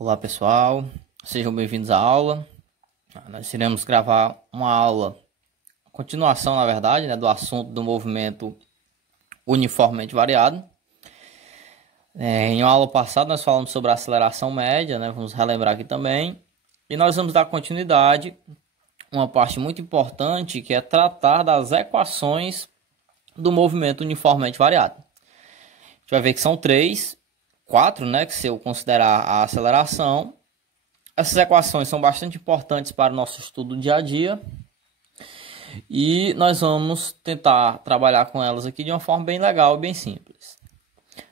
Olá pessoal, sejam bem-vindos à aula. Nós iremos gravar uma aula, continuação na verdade, do assunto do movimento uniformemente variado. Em uma aula passada nós falamos sobre a aceleração média, vamos relembrar aqui também. E nós vamos dar continuidade a uma parte muito importante, que é tratar das equações do movimento uniformemente variado. A gente vai ver que são quatro, que se eu considerar a aceleração. Essas equações são bastante importantes para o nosso estudo do dia a dia. E nós vamos tentar trabalhar com elas aqui de uma forma bem legal e bem simples.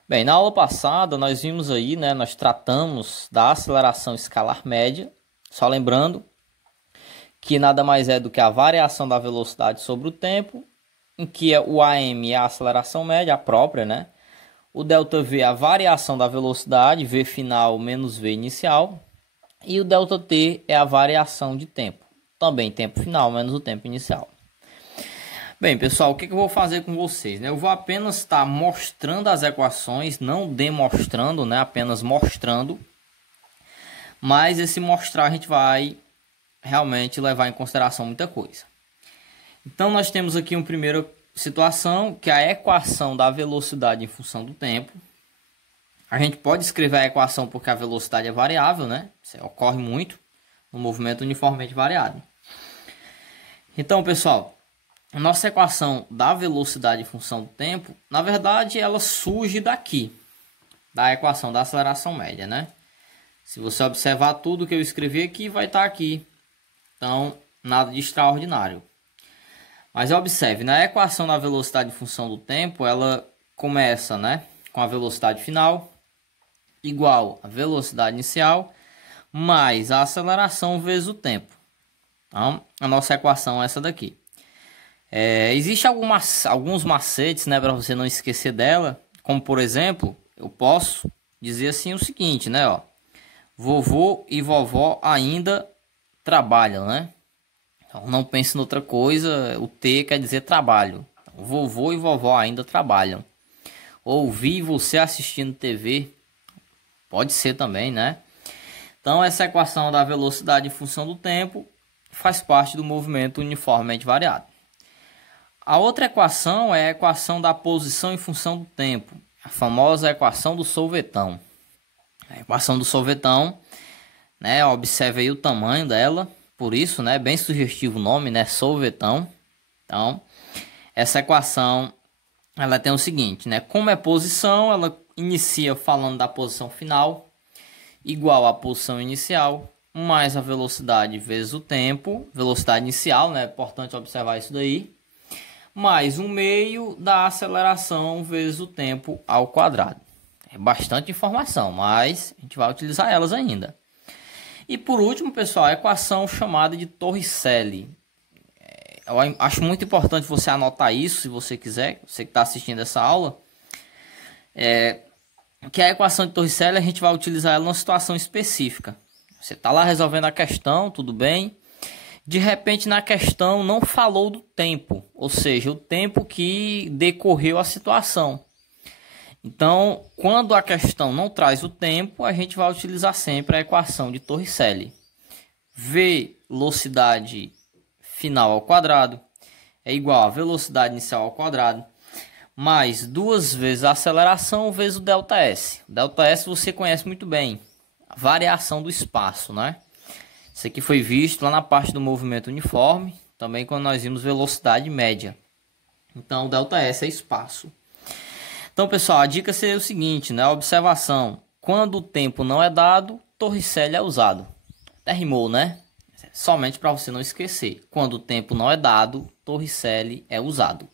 Bem, na aula passada nós vimos aí, nós tratamos da aceleração escalar média. Só lembrando que nada mais é do que a variação da velocidade sobre o tempo, em que o AM é a aceleração média, a própria, O ΔV é a variação da velocidade, V final menos V inicial. E o ΔT é a variação de tempo. Também tempo final menos o tempo inicial. Bem, pessoal, o que eu vou fazer com vocês? Eu vou apenas estar mostrando as equações, não demonstrando, apenas mostrando. Mas esse mostrar a gente vai realmente levar em consideração muita coisa. Então, nós temos aqui uma primeira situação, que é a equação da velocidade em função do tempo. A gente pode escrever a equação porque a velocidade é variável, Isso ocorre muito no movimento uniformemente variado. Então, pessoal, a nossa equação da velocidade em função do tempo, na verdade, ela surge daqui, da equação da aceleração média, Se você observar tudo que eu escrevi aqui, vai estar aqui. Então, nada de extraordinário. Mas observe, na equação da velocidade em função do tempo, ela começa, com a velocidade final igual a velocidade inicial mais a aceleração vezes o tempo. Então, a nossa equação é essa daqui. Existem alguns macetes, para você não esquecer dela, como por exemplo, eu posso dizer assim o seguinte, Vovô e vovó ainda trabalham, Então, não pense em outra coisa, o T quer dizer trabalho. Então, vovô e vovó ainda trabalham. Ouvir você assistindo TV, pode ser também, Então, essa equação da velocidade em função do tempo faz parte do movimento uniformemente variado. A outra equação é a equação da posição em função do tempo, a famosa equação do sorvetão. A equação do sorvetão, observe aí o tamanho dela. Por isso, bem sugestivo o nome, sorvetão. Então, essa equação, ela tem o seguinte, Como é posição, ela inicia falando da posição final, igual à posição inicial, mais a velocidade vezes o tempo, velocidade inicial, é importante observar isso daí, mais 1/2 da aceleração vezes o tempo ao quadrado. É bastante informação, mas a gente vai utilizar elas ainda. E por último, pessoal, a equação chamada de Torricelli. Eu acho muito importante você anotar isso, se você quiser, você que está assistindo essa aula. Que a equação de Torricelli a gente vai utilizar ela numa situação específica. Você está lá resolvendo a questão, tudo bem. De repente, na questão não falou do tempo, ou seja, o tempo que decorreu a situação. Então, quando a questão não traz o tempo, a gente vai utilizar sempre a equação de Torricelli. Velocidade final ao quadrado é igual a velocidade inicial ao quadrado, mais 2 vezes a aceleração vezes o ΔS. O ΔS você conhece muito bem, a variação do espaço, Isso aqui foi visto lá na parte do movimento uniforme, também quando nós vimos velocidade média. Então, o ΔS é espaço. Então, pessoal, a dica seria o seguinte, a observação. Quando o tempo não é dado, Torricelli é usado. Até rimou, Somente para você não esquecer. Quando o tempo não é dado, Torricelli é usado.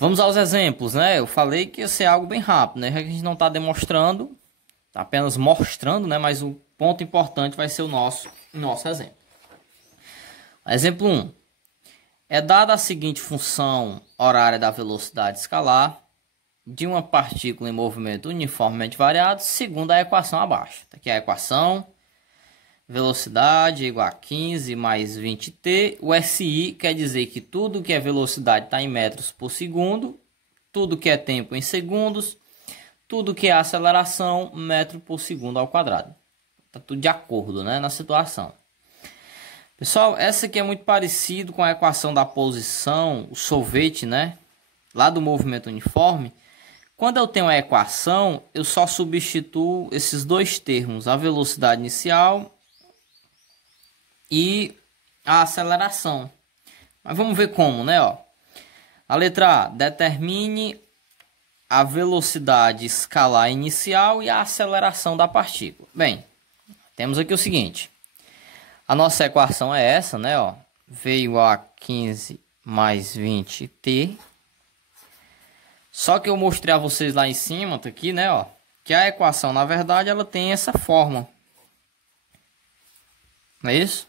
Vamos aos exemplos, Eu falei que ia ser algo bem rápido, A gente não está demonstrando, está apenas mostrando, Mas o ponto importante vai ser o nosso exemplo. Exemplo 1. É dada a seguinte função horária da velocidade escalar de uma partícula em movimento uniformemente variado, segundo a equação abaixo. Aqui é a equação, velocidade igual a 15 mais 20t. O SI quer dizer que tudo que é velocidade está em metros por segundo, tudo que é tempo em segundos, tudo que é aceleração, metro por segundo ao quadrado. Tá tudo de acordo, né, na situação. Pessoal, essa aqui é muito parecido com a equação da posição, o solvete, né, lá do movimento uniforme. Quando eu tenho a equação, eu só substituo esses dois termos, a velocidade inicial e a aceleração. Mas vamos ver como, né? Ó. A letra A, determine a velocidade escalar inicial e a aceleração da partícula. Bem, temos aqui o seguinte. A nossa equação é essa, né? Ó. V igual a 15 mais 20t. Só que eu mostrei a vocês lá em cima, tá aqui, né? Ó, que a equação, na verdade, ela tem essa forma. Não é isso?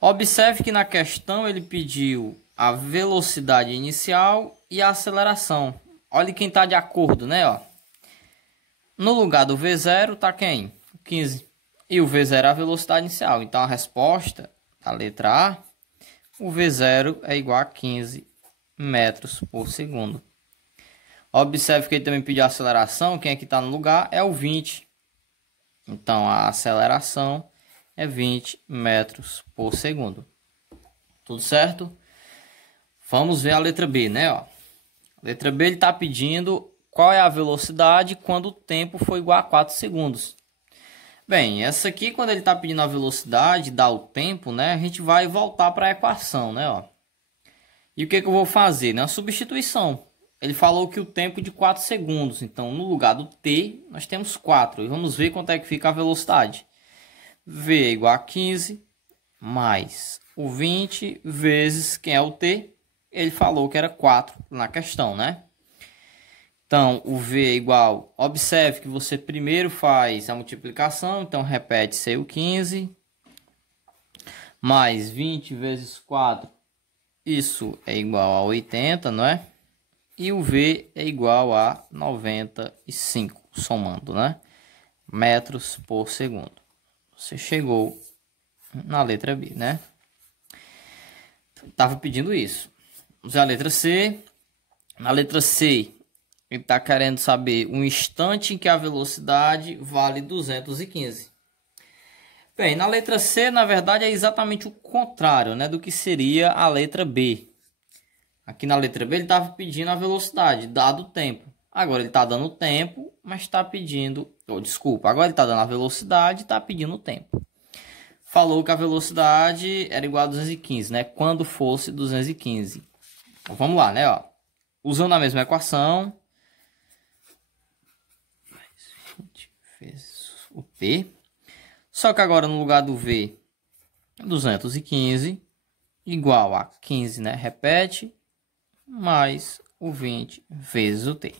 Observe que na questão ele pediu a velocidade inicial e a aceleração. Olha quem está de acordo, né? Ó. No lugar do V0 está quem? 15. E o V0 é a velocidade inicial. Então a resposta da letra A, o V0 é igual a 15 metros por segundo. Observe que ele também pediu a aceleração. Quem é que está no lugar é o 20. Então a aceleração é 20 metros por segundo. Tudo certo? Vamos ver a letra B, né? Ó. A letra B ele está pedindo qual é a velocidade quando o tempo for igual a 4 segundos. Bem, essa aqui, quando ele está pedindo a velocidade, dá o tempo, né? A gente vai voltar para a equação, né? Ó. E o que eu vou fazer? Na substituição. Ele falou que o tempo de 4 segundos. Então, no lugar do t, nós temos 4. E vamos ver quanto é que fica a velocidade. V é igual a 15 mais o 20 vezes quem é o t. Ele falou que era 4 na questão, né? Então, o V é igual... Observe que você primeiro faz a multiplicação. Então, repete-se o 15 mais 20 vezes 4. Isso é igual a 80, não é? E o V é igual a 95, somando, né? Metros por segundo. Você chegou na letra B, né? Estava pedindo isso. Vamos ver a letra C. Na letra C, ele está querendo saber o instante em que a velocidade vale 215. Bem, na letra C, na verdade, é exatamente o contrário, né, do que seria a letra B. Aqui na letra B ele estava pedindo a velocidade, dado o tempo. Agora ele está dando o tempo, mas está pedindo... desculpa, agora ele está dando a velocidade e está pedindo o tempo. Falou que a velocidade era igual a 215, né? Quando fosse 215. Então, vamos lá, né? Ó. Usando a mesma equação. Vezes o T. Só que agora no lugar do V, 215 igual a 15, né? Repete. Mais o 20 vezes o t.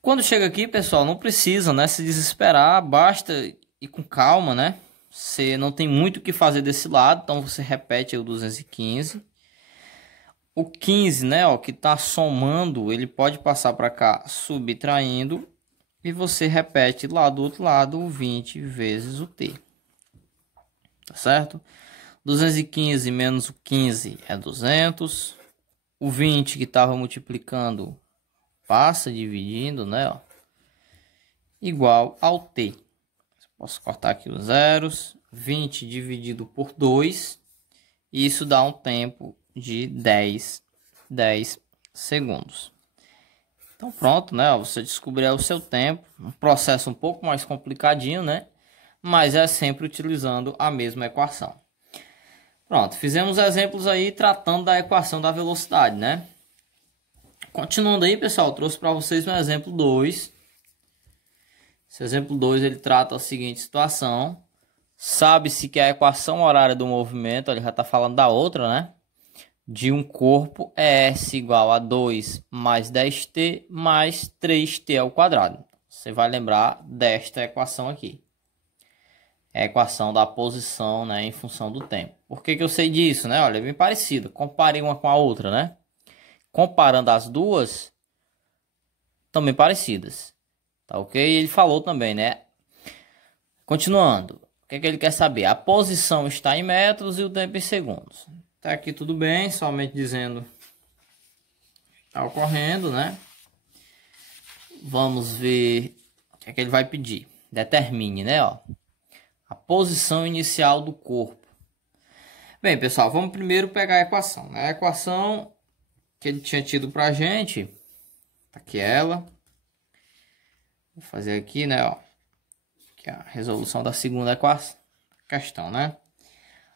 Quando chega aqui, pessoal, não precisa, né, se desesperar, basta ir com calma, né? Você não tem muito o que fazer desse lado, então você repete o 215. O 15, né, ó, que tá somando, ele pode passar para cá subtraindo e você repete lá do outro lado o 20 vezes o t. Tá certo? 215 menos o 15 é 200. O 20 que estava multiplicando passa dividindo, né? Ó, igual ao t. Posso cortar aqui os zeros. 20 dividido por 2. Isso dá um tempo de 10 segundos. Então pronto, né? Ó, você descobriu o seu tempo. Um processo um pouco mais complicadinho, né? Mas é sempre utilizando a mesma equação. Pronto, fizemos exemplos aí tratando da equação da velocidade, né? Continuando aí, pessoal, trouxe para vocês um exemplo 2. Esse exemplo 2, ele trata a seguinte situação. Sabe-se que a equação horária do movimento, ele já está falando da outra, né? De um corpo é S igual a 2 mais 10t mais 3t ao quadrado. Você vai lembrar desta equação aqui. É a equação da posição, né, em função do tempo. Por que eu sei disso, né? Olha, é bem parecido. Comparei uma com a outra, né? Comparando as duas, também parecidas. Tá ok? Ele falou também, né? Continuando. O que ele quer saber? A posição está em metros e o tempo em segundos. Tá aqui tudo bem, somente dizendo que está ocorrendo, né? vamos ver o que é que ele vai pedir. Determine, né, ó, a posição inicial do corpo. Bem, pessoal, vamos primeiro pegar a equação, né? A equação que ele tinha tido pra gente, tá aqui ela. Vou fazer aqui, né, ó, que é a resolução da segunda questão, né?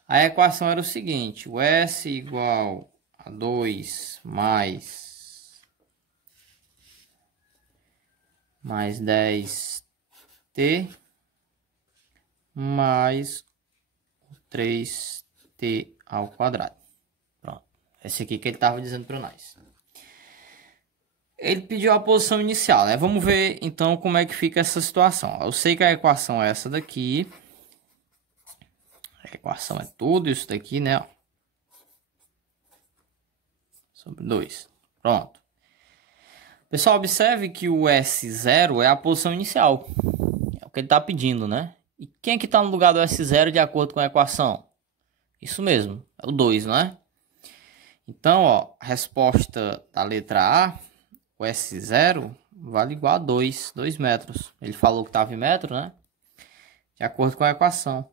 A equação era o seguinte: o S igual a 2 mais 10t mais 3t ao quadrado. Pronto. Esse aqui que ele estava dizendo para nós. Ele pediu a posição inicial, né? Vamos ver então como é que fica essa situação. Eu sei que a equação é essa daqui. A equação é tudo isso daqui, né? Ó. Sobre 2. Pronto. Pessoal, observe que o S0 é a posição inicial. É o que ele está pedindo, né? E quem é que está no lugar do S0 de acordo com a equação? Isso mesmo, é o 2, não é? Então, ó, a resposta da letra A, o S0, vale igual a 2 metros. Ele falou que estava em metro, né? De acordo com a equação.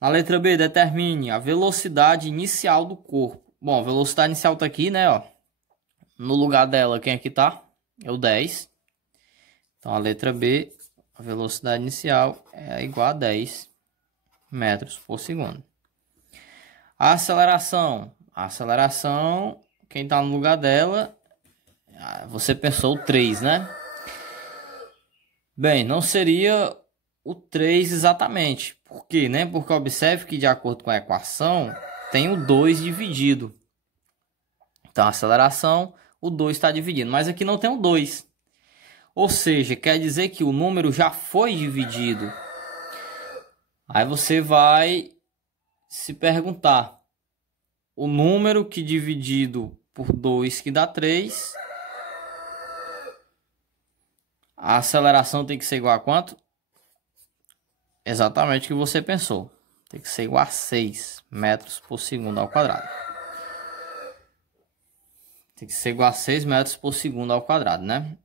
Na letra B, determine a velocidade inicial do corpo. Bom, a velocidade inicial está aqui, né? Ó. No lugar dela, quem aqui está? É o 10. Então, a letra B, a velocidade inicial é igual a 10 metros por segundo. A aceleração, quem está no lugar dela, você pensou o 3, né? Bem, não seria o 3 exatamente. Por quê, né? Porque observe que de acordo com a equação, tem o 2 dividido. Então, a aceleração, o 2 está dividido. Mas aqui não tem o 2. Ou seja, quer dizer que o número já foi dividido. Aí você vai se perguntar: o número que dividido por 2 que dá 3, a aceleração tem que ser igual a quanto? Exatamente o que você pensou. Tem que ser igual a 6 metros por segundo ao quadrado. Tem que ser igual a 6 metros por segundo ao quadrado, né?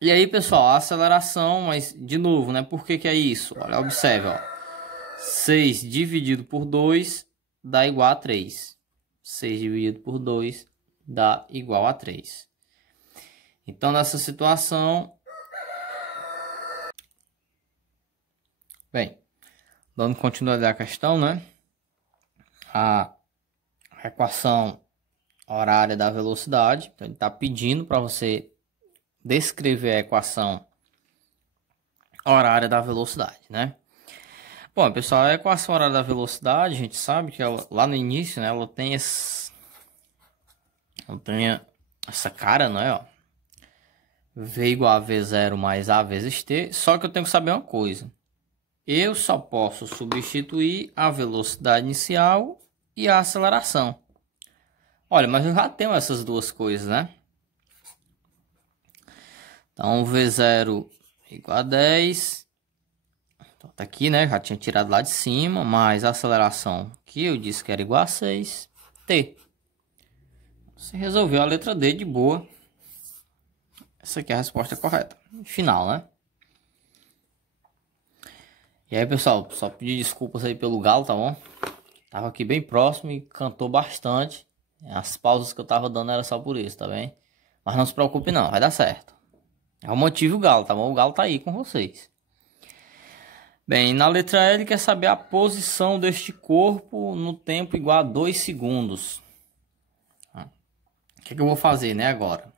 E aí, pessoal, a aceleração, mas de novo, né? Por que que é isso? Olha, observe, ó. 6 dividido por 2 dá igual a 3. 6 dividido por 2 dá igual a 3. Então, nessa situação... Bem, dando continuidade à questão, né? A equação horária da velocidade. Então, ele está pedindo para você descrever a equação horária da velocidade, né? Bom, pessoal, a equação horária da velocidade, a gente sabe que ela, lá no início, né, ela tem essa cara, né, ó. V igual a V0 mais A vezes T. Só que eu tenho que saber uma coisa. Eu só posso substituir a velocidade inicial e a aceleração. Olha, mas eu já tenho essas duas coisas, né? Então, V0 igual a 10. Então, tá aqui, né? Já tinha tirado lá de cima. Mais a aceleração, que eu disse que era igual a 6. T. Você resolveu a letra D de boa. Essa aqui é a resposta correta. Final, né? E aí, pessoal, só pedir desculpas aí pelo galo, tá bom? Tava aqui bem próximo e cantou bastante. As pausas que eu tava dando era só por isso, tá bem? Mas não se preocupe não, vai dar certo. É o motivo o galo, tá bom? O galo tá aí com vocês. Bem, na letra L, ele quer saber a posição deste corpo no tempo igual a 2 segundos. O que é que eu vou fazer, né, agora?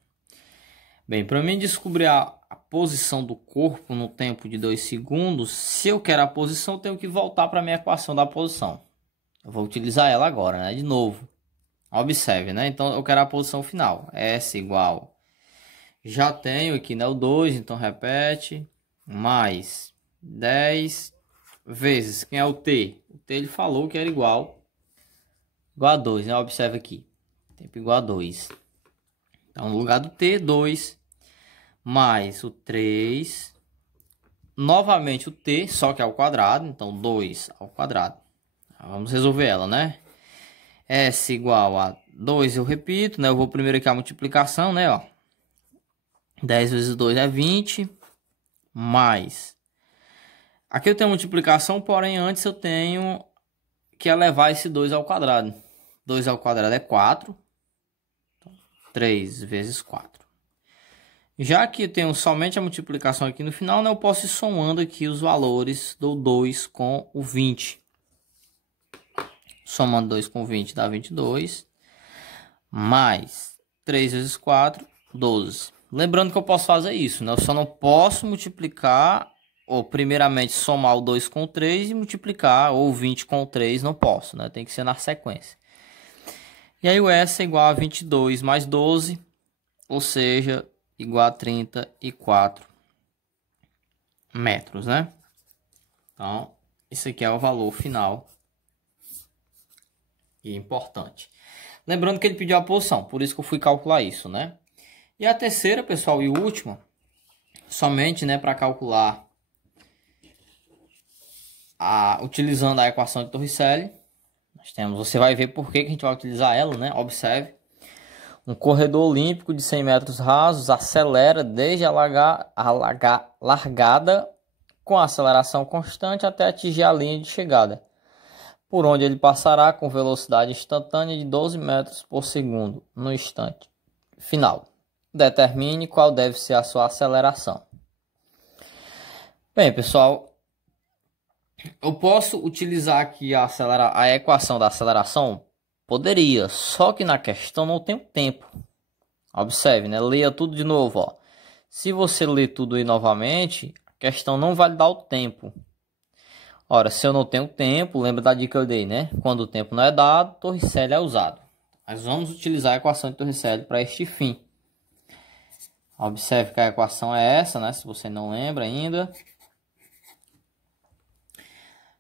Bem, para mim descobrir a posição do corpo no tempo de 2 segundos, se eu quero a posição, eu tenho que voltar para a minha equação da posição. Eu vou utilizar ela agora, né, de novo. Observe, né? Então, eu quero a posição final. S igual... Já tenho aqui, né, o 2, então repete. Mais 10 vezes... Quem é o T? O T ele falou que era igual a 2, né? Observe aqui. Tempo igual a 2. Então, no lugar do T, 2. Mais o 3. Novamente o T, só que ao quadrado. Então, 2 ao quadrado. Vamos resolver ela, né? S igual a 2, eu repito, né? Eu vou primeiro aqui a multiplicação, né? Ó. 10 vezes 2 é 20, mais... Aqui eu tenho multiplicação, porém antes eu tenho que elevar esse 2 ao quadrado. 2 ao quadrado é 4. 3 vezes 4. Já que eu tenho somente a multiplicação aqui no final, né, eu posso ir somando aqui os valores do 2 com o 20. Somando 2 com 20 dá 22. Mais 3 vezes 4, 12. Lembrando que eu posso fazer isso, né? Eu só não posso multiplicar, ou primeiramente somar o 2 com o 3 e multiplicar, ou 20 com o 3, não posso, né? Tem que ser na sequência. E aí o S é igual a 22 mais 12, ou seja, igual a 34 metros, né? Então, esse aqui é o valor final e importante. Lembrando que ele pediu a posição, por isso que eu fui calcular isso, né? E a terceira, pessoal, e última, somente, né, para calcular utilizando a equação de Torricelli. Nós temos, você vai ver por que a gente vai utilizar ela, né? Observe. Um corredor olímpico de 100 metros rasos acelera desde a largada com aceleração constante até atingir a linha de chegada, por onde ele passará com velocidade instantânea de 12 metros por segundo no instante final. Determine qual deve ser a sua aceleração. Bem, pessoal, eu posso utilizar aqui a equação da aceleração? Poderia, só que na questão não tenho tempo. Observe, né? Leia tudo de novo, ó. Se você ler tudo aí novamente, a questão não vai dar o tempo. Ora, se eu não tenho tempo, lembra da dica que eu dei, né? Quando o tempo não é dado, Torricelli é usado. Mas vamos utilizar a equação de Torricelli para este fim. Observe que a equação é essa, né? Se você não lembra ainda.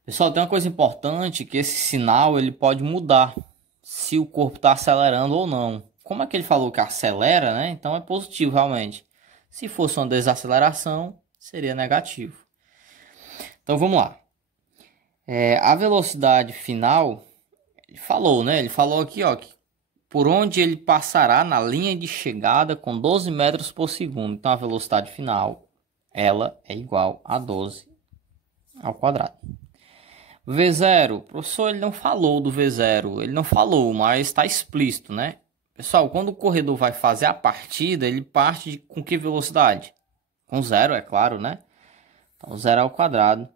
Pessoal, tem uma coisa importante, que esse sinal ele pode mudar se o corpo está acelerando ou não. Como é que ele falou que acelera, né? Então é positivo realmente. Se fosse uma desaceleração, seria negativo. Então vamos lá. A velocidade final, ele falou, né? Ele falou aqui, ó, que por onde ele passará na linha de chegada com 12 metros por segundo. Então a velocidade final, ela é igual a 12 ao quadrado. V0, o professor ele não falou do V0, ele não falou, mas está explícito, né? Pessoal, quando o corredor vai fazer a partida, ele parte com que velocidade? Com 0, é claro, né? Então 0 ao quadrado,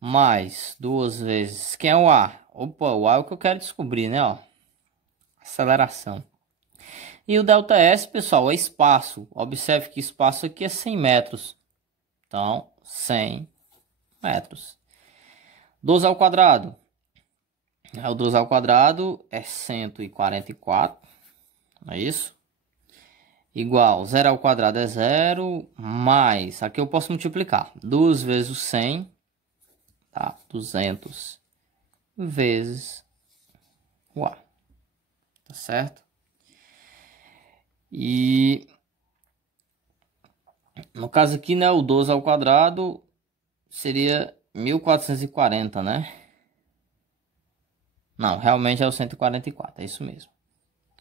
mais 2 vezes, quem é o A? Opa, o A é o que eu quero descobrir, né? Ó, aceleração. E o ΔS, pessoal, é espaço. Observe que espaço aqui é 100 metros. Então, 100 metros. 12 ao quadrado. O 12 ao quadrado é 144. Não é isso? Igual, 0 ao quadrado é 0, mais, aqui eu posso multiplicar. 2 vezes o 100, tá? 200 vezes o A. Tá certo? E no caso aqui, né, o 12 ao quadrado seria 1440, né? Não, realmente é o 144, é isso mesmo.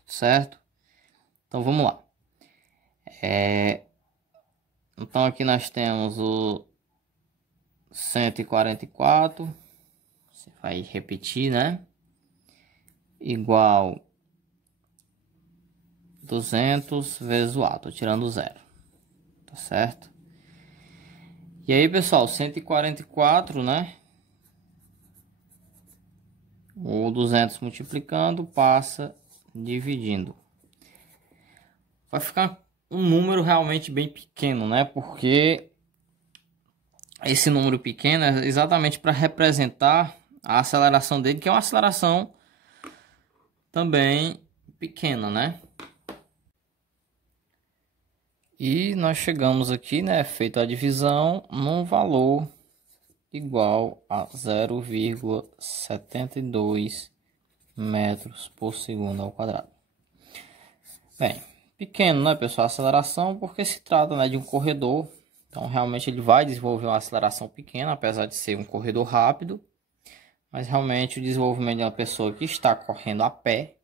Certo? Então vamos lá. Então aqui nós temos o 144. Você vai repetir, né? Igual 200 vezes o A. Tô tirando o 0. Tá certo? E aí, pessoal, 144, né? O 200 multiplicando passa dividindo. Vai ficar um número realmente bem pequeno, né? Porque esse número pequeno é exatamente para representar a aceleração dele, que é uma aceleração também pequena, né? E nós chegamos aqui, né? Feito a divisão, num valor igual a 0,72 metros por segundo ao quadrado. Bem, pequeno, né, pessoal, a aceleração, porque se trata, né, de um corredor. Então, realmente ele vai desenvolver uma aceleração pequena, apesar de ser um corredor rápido. Mas, realmente, o desenvolvimento de uma pessoa que está correndo a pé,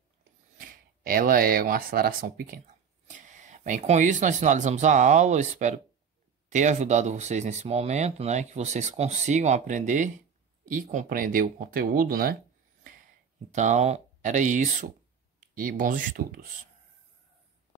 ela é uma aceleração pequena. Bem, com isso nós finalizamos a aula. Eu espero ter ajudado vocês nesse momento, né? Que vocês consigam aprender e compreender o conteúdo, né? Então, era isso e bons estudos.